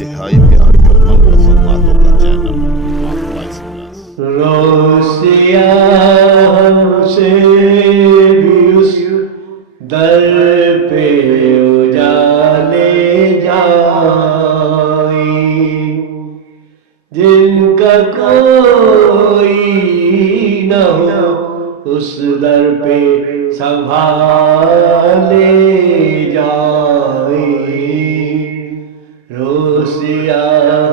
انتہائی پیاری اور منفرد باتوں کا چینل ماحول ایکسپریس۔ روسیا ہم سے بھی اس در پہ اجالے جائیں جن کا کوئی نہ ہو، اس در پہ سنبھالے جائیں۔ روسیا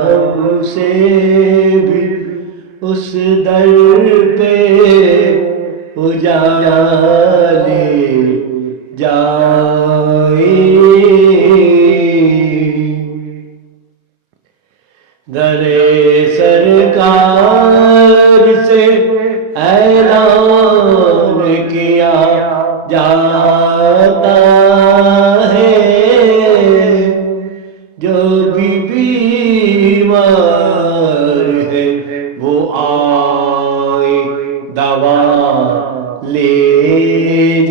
ہم سے بھی اس در پہ اجالے جائیں۔ در سرکار سے اعلان کیا جاتا ہے، جو بھی بیمار ہے وہ آئے دوا لے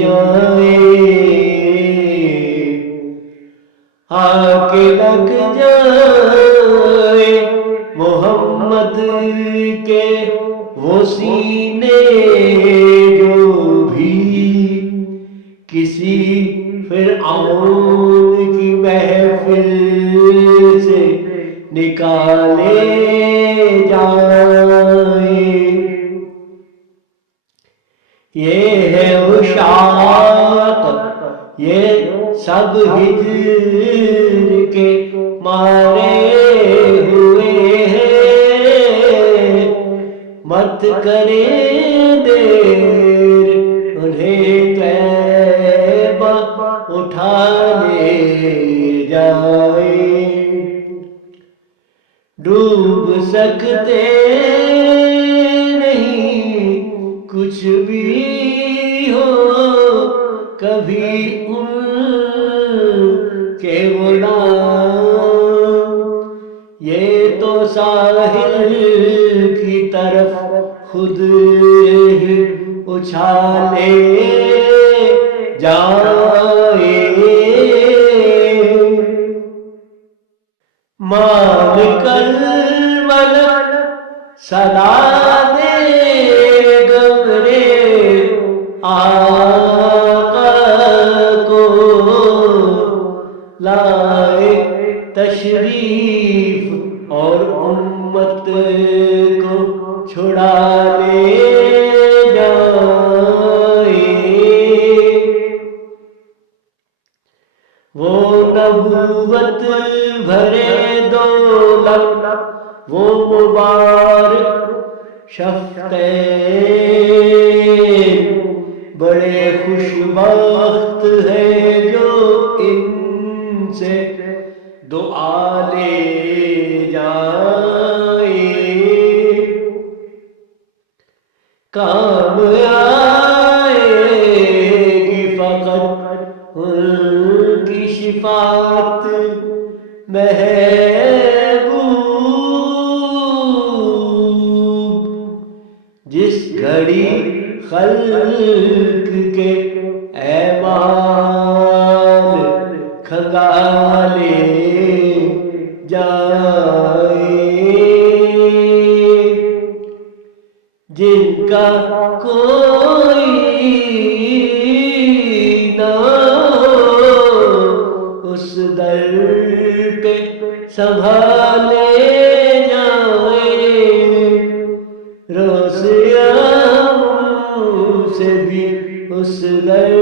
جائے۔ آ کے لگ جائے محمد کے وہ سینے جو بھی کسی فرعون کی محفل سے نکالے جائیں۔ یہ ہے عشاق، یہ سب ہجر کے مارے ہوئے ہیں، مت کریں دیر انہیں طیبہ اٹھا لے جائیں۔ ڈوب سکتے نہیں کچھ بھی ہو کبھی ان کے غلام، یہ تو ساحل کی طرف خود ہی اچھالے جائیں۔ مالک الملک صدا دے گمرے آقا کو، لائے تشریف اور امت کو چھڑا لے جائیں۔ وہ نبوت بھرے دولت، وہ مبارک شفقین، بڑے خوش بخت ہیں جو ان سے دعا لے جائیں۔ کام آئے گی فقط ان کی شفاعت محبوب، جس گھڑی خلق کے اعمال کھنگالے جائیں۔ جن کا کوئی نہ ہو، اس در پہ سنبھالے جائیں۔ روسیا سے بھی اس در